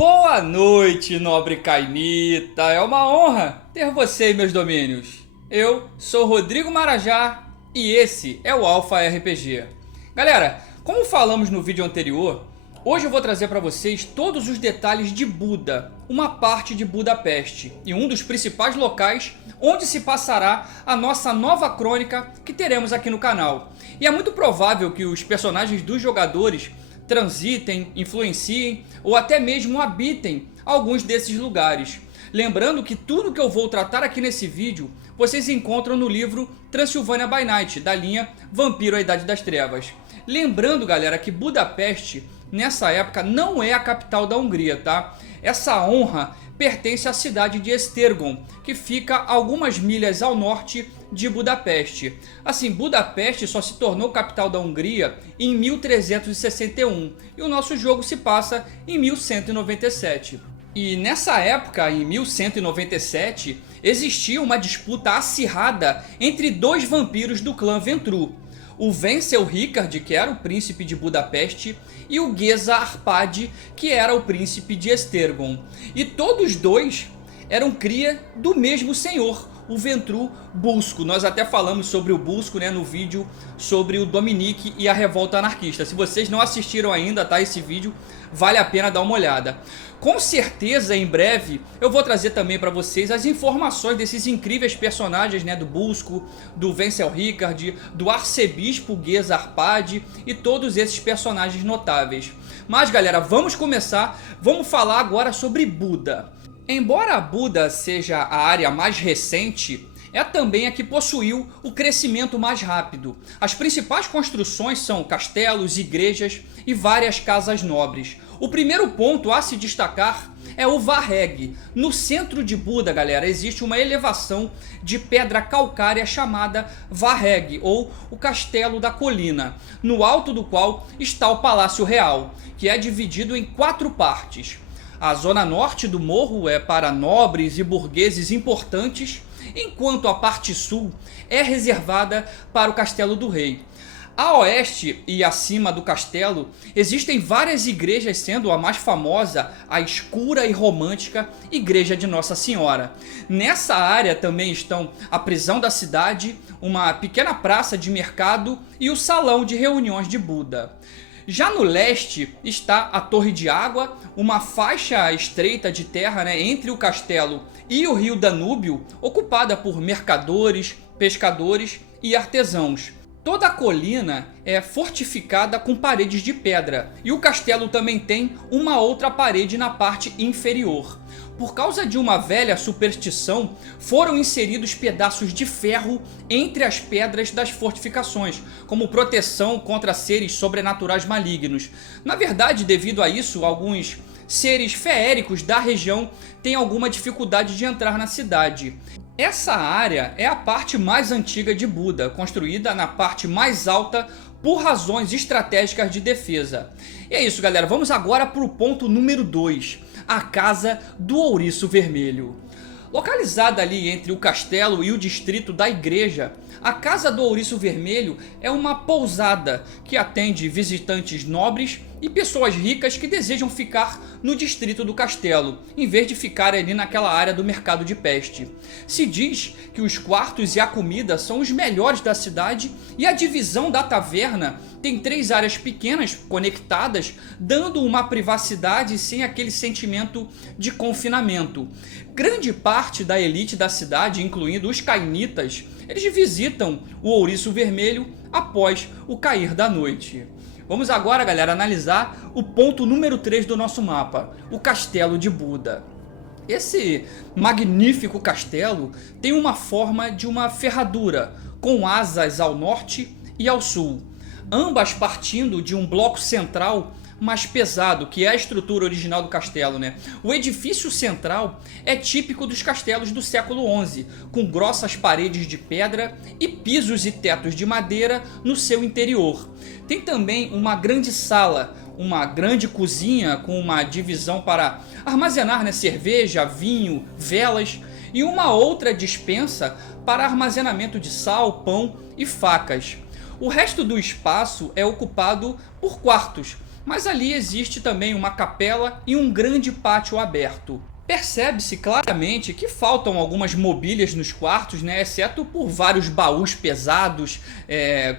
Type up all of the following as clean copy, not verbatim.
Boa noite, nobre Cainita. É uma honra ter você em meus domínios. Eu sou Rodrigo Marajá e esse é o Alpha RPG. Galera, como falamos no vídeo anterior, hoje eu vou trazer para vocês todos os detalhes de Buda, uma parte de Budapeste e um dos principais locais onde se passará a nossa nova crônica que teremos aqui no canal. E é muito provável que os personagens dos jogadores transitem, influenciem ou até mesmo habitem alguns desses lugares. Lembrando que tudo que eu vou tratar aqui nesse vídeo vocês encontram no livro Transylvania by Night, da linha Vampiro: A Idade das Trevas. Lembrando, galera, que Budapeste nessa época não é a capital da Hungria, tá? Essa honra pertence à cidade de Esztergom, que fica algumas milhas ao norte de Budapeste. Assim, Budapeste só se tornou capital da Hungria em 1361 e o nosso jogo se passa em 1197. E nessa época, em 1197, existia uma disputa acirrada entre dois vampiros do clã Ventru. O Vencel Ricard, que era o príncipe de Budapeste, e o Geza Arpad, que era o príncipe de Esztergom. E todos dois eram cria do mesmo senhor, o Ventru Busco. Nós até falamos sobre o Busco, né, no vídeo sobre o Dominique e a revolta anarquista. Se vocês não assistiram ainda, tá, esse vídeo, vale a pena dar uma olhada. Com certeza, em breve, eu vou trazer também para vocês as informações desses incríveis personagens, né, do Busco, do Vencel Ricard, do arcebispo Geza Arpad e todos esses personagens notáveis. Mas, galera, vamos começar, vamos falar agora sobre Buda. Embora Buda seja a área mais recente, é também a que possuiu o crescimento mais rápido. As principais construções são castelos, igrejas e várias casas nobres. O primeiro ponto a se destacar é o Varreg. No centro de Buda, galera, existe uma elevação de pedra calcária chamada Varreg, ou o Castelo da Colina, no alto do qual está o Palácio Real, que é dividido em 4 partes. A zona norte do morro é para nobres e burgueses importantes, enquanto a parte sul é reservada para o Castelo do Rei. A oeste e acima do castelo existem várias igrejas, sendo a mais famosa a escura e romântica Igreja de Nossa Senhora. Nessa área também estão a prisão da cidade, uma pequena praça de mercado e o salão de reuniões de Buda. Já no leste está a Torre de Água, uma faixa estreita de terra, né, entre o castelo e o rio Danúbio, ocupada por mercadores, pescadores e artesãos. Toda a colina é fortificada com paredes de pedra e o castelo também tem uma outra parede na parte inferior. Por causa de uma velha superstição, foram inseridos pedaços de ferro entre as pedras das fortificações, como proteção contra seres sobrenaturais malignos. Na verdade, devido a isso, alguns seres feéricos da região têm alguma dificuldade de entrar na cidade. Essa área é a parte mais antiga de Buda, construída na parte mais alta por razões estratégicas de defesa. E é isso, galera, vamos agora para o ponto número 2, a Casa do Ouriço Vermelho. Localizada ali entre o castelo e o distrito da igreja, a Casa do Ouriço Vermelho é uma pousada que atende visitantes nobres e pessoas ricas que desejam ficar no distrito do castelo, em vez de ficar ali naquela área do mercado de peste. Se diz que os quartos e a comida são os melhores da cidade e a divisão da taverna tem 3 áreas pequenas conectadas, dando uma privacidade sem aquele sentimento de confinamento. Grande parte da elite da cidade, incluindo os cainitas, eles visitam o Ouriço Vermelho após o cair da noite. Vamos agora, galera, analisar o ponto número 3 do nosso mapa, o Castelo de Buda. Esse magnífico castelo tem uma forma de uma ferradura, com asas ao norte e ao sul, ambas partindo de um bloco central mais pesado, que é a estrutura original do castelo, né? O edifício central é típico dos castelos do século XI, com grossas paredes de pedra e pisos e tetos de madeira no seu interior. Tem também uma grande sala, uma grande cozinha com uma divisão para armazenar, né, cerveja, vinho, velas, e uma outra despensa para armazenamento de sal, pão e facas. O resto do espaço é ocupado por quartos, mas ali existe também uma capela e um grande pátio aberto. Percebe-se claramente que faltam algumas mobílias nos quartos, né? Exceto por vários baús pesados,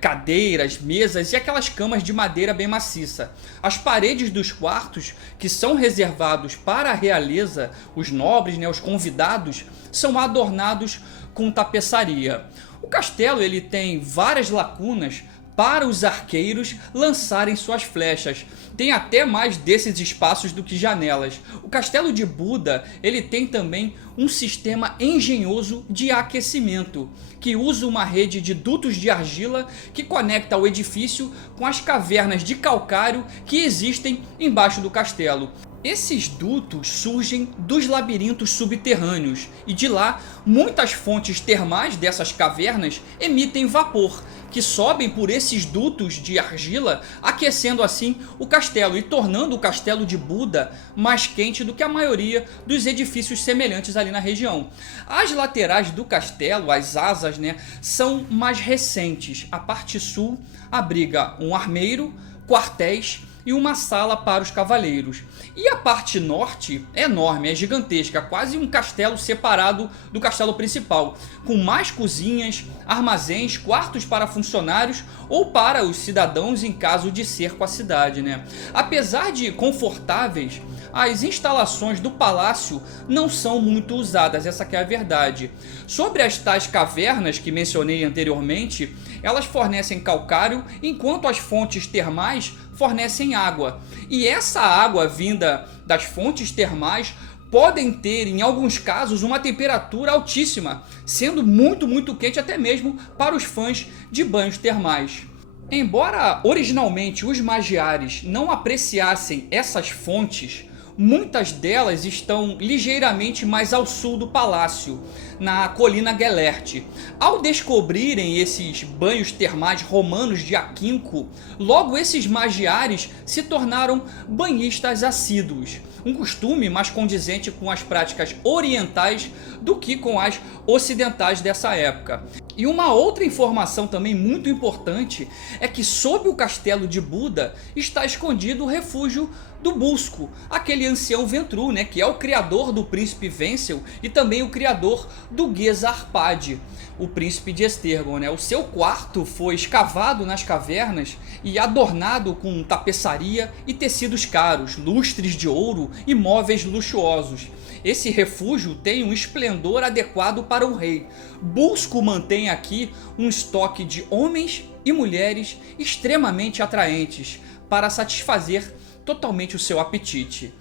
cadeiras, mesas e aquelas camas de madeira bem maciça. As paredes dos quartos, que são reservados para a realeza, os nobres, né, os convidados, são adornados com tapeçaria. O castelo ele tem várias lacunas para os arqueiros lançarem suas flechas. Tem até mais desses espaços do que janelas. O castelo de Buda ele tem também um sistema engenhoso de aquecimento, que usa uma rede de dutos de argila que conecta o edifício com as cavernas de calcário que existem embaixo do castelo. Esses dutos surgem dos labirintos subterrâneos e de lá muitas fontes termais dessas cavernas emitem vapor que sobem por esses dutos de argila, aquecendo assim o castelo e tornando o castelo de Buda mais quente do que a maioria dos edifícios semelhantes ali na região. As laterais do castelo, as asas, né, são mais recentes. A parte sul abriga um armeiro, quartéis e uma sala para os cavaleiros. E a parte norte é enorme, é gigantesca, quase um castelo separado do castelo principal, com mais cozinhas, armazéns, quartos para funcionários ou para os cidadãos em caso de cerco à cidade, né? Apesar de confortáveis, as instalações do palácio não são muito usadas, essa que é a verdade. Sobre as tais cavernas que mencionei anteriormente, elas fornecem calcário, enquanto as fontes termais fornecem água. E essa água vinda das fontes termais podem ter, em alguns casos, uma temperatura altíssima, sendo muito quente até mesmo para os fãs de banhos termais. Embora originalmente os magiares não apreciassem essas fontes, muitas delas estão ligeiramente mais ao sul do palácio, na colina Gelert. Ao descobrirem esses banhos termais romanos de Aquinco, logo esses magiares se tornaram banhistas assíduos. Um costume mais condizente com as práticas orientais do que com as ocidentais dessa época. E uma outra informação também muito importante é que sob o castelo de Buda está escondido o refúgio do Busco, aquele ancião Ventru, né, que é o criador do príncipe Vencel e também o criador do Geza Arpad, o príncipe de Estergon, né? O seu quarto foi escavado nas cavernas e adornado com tapeçaria e tecidos caros, lustres de ouro e móveis luxuosos. Esse refúgio tem um esplendor adequado para o rei. Busco mantém aqui um estoque de homens e mulheres extremamente atraentes para satisfazer totalmente o seu apetite.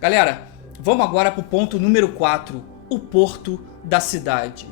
Galera, vamos agora para o ponto número 4, o porto da cidade.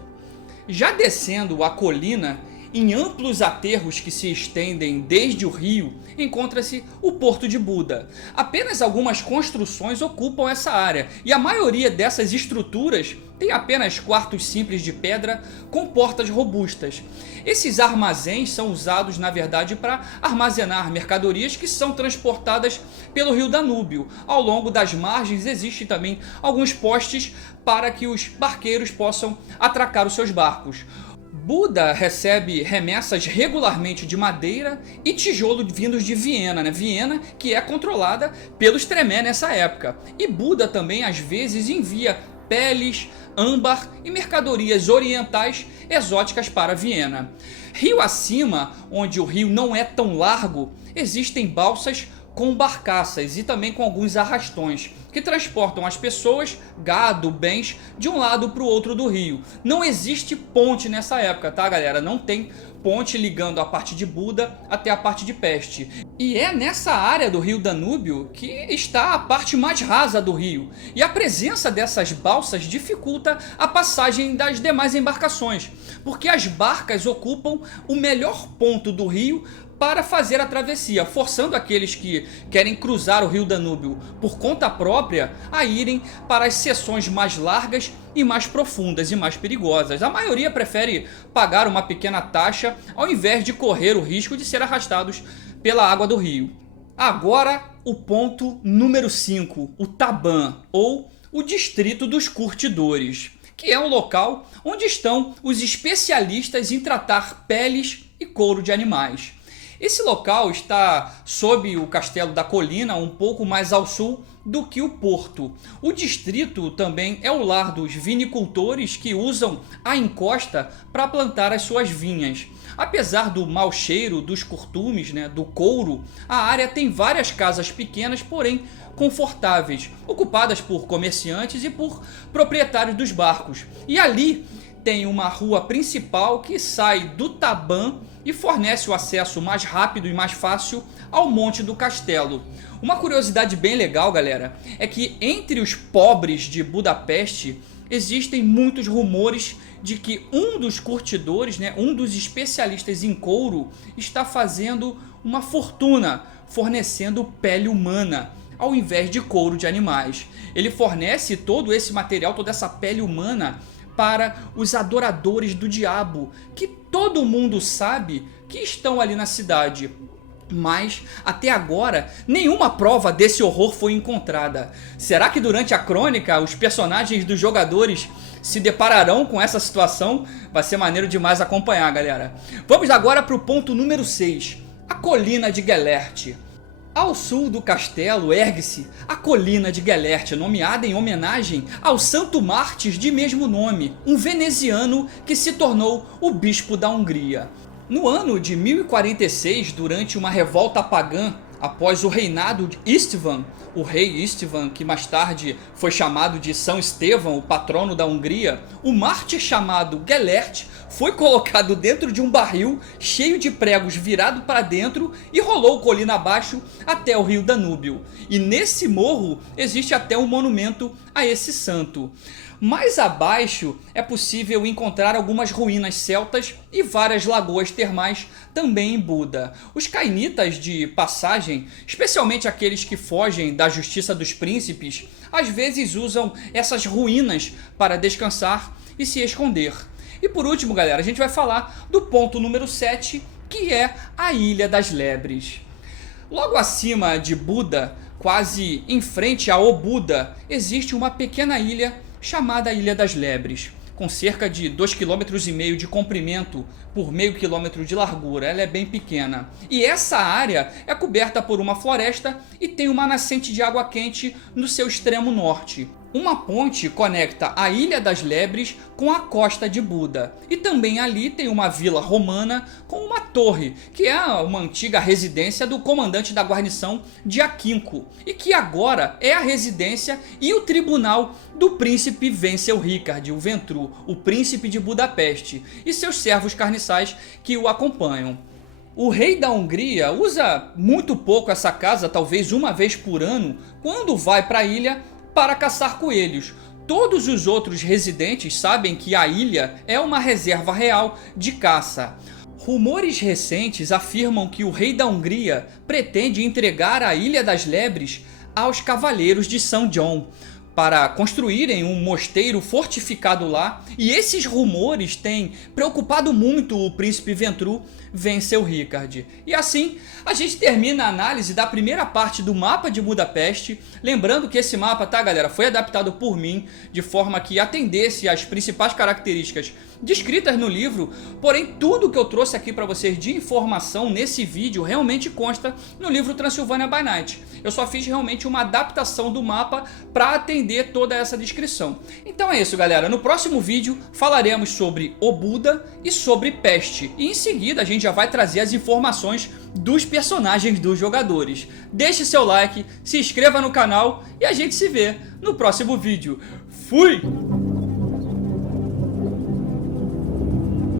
Já descendo a colina, em amplos aterros que se estendem desde o rio, encontra-se o Porto de Buda. Apenas algumas construções ocupam essa área e a maioria dessas estruturas tem apenas quartos simples de pedra com portas robustas. Esses armazéns são usados na verdade para armazenar mercadorias que são transportadas pelo rio Danúbio. Ao longo das margens existem também alguns postes para que os barqueiros possam atracar os seus barcos. Buda recebe remessas regularmente de madeira e tijolo vindos de Viena, né? Viena que é controlada pelos Tremé nessa época. E Buda também às vezes envia peles, âmbar e mercadorias orientais exóticas para Viena. Rio acima, onde o rio não é tão largo, existem balsas com barcaças e também com alguns arrastões que transportam as pessoas, gado, bens de um lado para o outro do rio. Não existe ponte nessa época, tá galera? Não tem ponte ligando a parte de Buda até a parte de Peste. E é nessa área do rio Danúbio que está a parte mais rasa do rio. E a presença dessas balsas dificulta a passagem das demais embarcações, porque as barcas ocupam o melhor ponto do rio para fazer a travessia, forçando aqueles que querem cruzar o rio Danúbio por conta própria a irem para as seções mais largas e mais profundas e mais perigosas. A maioria prefere pagar uma pequena taxa ao invés de correr o risco de ser arrastados pela água do rio. Agora o ponto número 5, o Taban, ou o Distrito dos Curtidores, que é um local onde estão os especialistas em tratar peles e couro de animais. Esse local está sob o Castelo da Colina, um pouco mais ao sul do que o porto. O distrito também é o lar dos vinicultores que usam a encosta para plantar as suas vinhas. Apesar do mau cheiro dos curtumes, do couro, a área tem várias casas pequenas, porém confortáveis, ocupadas por comerciantes e por proprietários dos barcos. E ali tem uma rua principal que sai do Taban e fornece o acesso mais rápido e mais fácil ao Monte do Castelo. Uma curiosidade bem legal, galera, é que entre os pobres de Budapeste existem muitos rumores de que um dos curtidores, um dos especialistas em couro, está fazendo uma fortuna fornecendo pele humana ao invés de couro de animais. Ele fornece todo esse material, toda essa pele humana para os adoradores do diabo, que todo mundo sabe que estão ali na cidade. Mas até agora nenhuma prova desse horror foi encontrada. Será que durante a crônica os personagens dos jogadores se depararão com essa situação? Vai ser maneiro demais acompanhar, galera. Vamos agora para o ponto número 6, a Colina de Gellert. Ao sul do castelo ergue-se a Colina de Gellert, nomeada em homenagem ao santo mártir de mesmo nome, um veneziano que se tornou o bispo da Hungria. No ano de 1046, durante uma revolta pagã, após o reinado de Istvan, o rei Istvan, que mais tarde foi chamado de São Estevão, o patrono da Hungria, o mártir chamado Gellert foi colocado dentro de um barril cheio de pregos virado para dentro e rolou colina abaixo até o rio Danúbio. E nesse morro existe até um monumento a esse santo. Mais abaixo é possível encontrar algumas ruínas celtas e várias lagoas termais também em Buda. Os cainitas de passagem, especialmente aqueles que fogem da justiça dos príncipes, às vezes usam essas ruínas para descansar e se esconder. E por último, galera, a gente vai falar do ponto número 7, que é a Ilha das Lebres. Logo acima de Buda, quase em frente a Obuda, existe uma pequena ilha chamada Ilha das Lebres, com cerca de 2,5 km de comprimento por meio quilômetro de largura. Ela é bem pequena. E essa área é coberta por uma floresta e tem uma nascente de água quente no seu extremo norte. Uma ponte conecta a Ilha das Lebres com a costa de Buda. E também ali tem uma vila romana com uma torre, que é uma antiga residência do comandante da guarnição de Aquinco, e que agora é a residência e o tribunal do príncipe Vencel Richard, o Ventru, o príncipe de Budapeste, e seus servos carniçais que o acompanham. O rei da Hungria usa muito pouco essa casa, talvez uma vez por ano, quando vai para a ilha para caçar coelhos. Todos os outros residentes sabem que a ilha é uma reserva real de caça. Rumores recentes afirmam que o rei da Hungria pretende entregar a Ilha das Lebres aos Cavaleiros de São John para construírem um mosteiro fortificado lá, e esses rumores têm preocupado muito o príncipe Ventru Vencel Richard. E assim a gente termina a análise da primeira parte do mapa de Budapeste. Lembrando que esse mapa, tá, galera, foi adaptado por mim de forma que atendesse às principais características descritas no livro, porém tudo que eu trouxe aqui para vocês de informação nesse vídeo realmente consta no livro Transylvania by Night. Eu só fiz realmente uma adaptação do mapa para atender toda essa descrição. Então é isso, galera. No próximo vídeo falaremos sobre Obuda e sobre Peste, e em seguida a gente já vai trazer as informações dos personagens dos jogadores. Deixe seu like, se inscreva no canal e a gente se vê no próximo vídeo. Fui!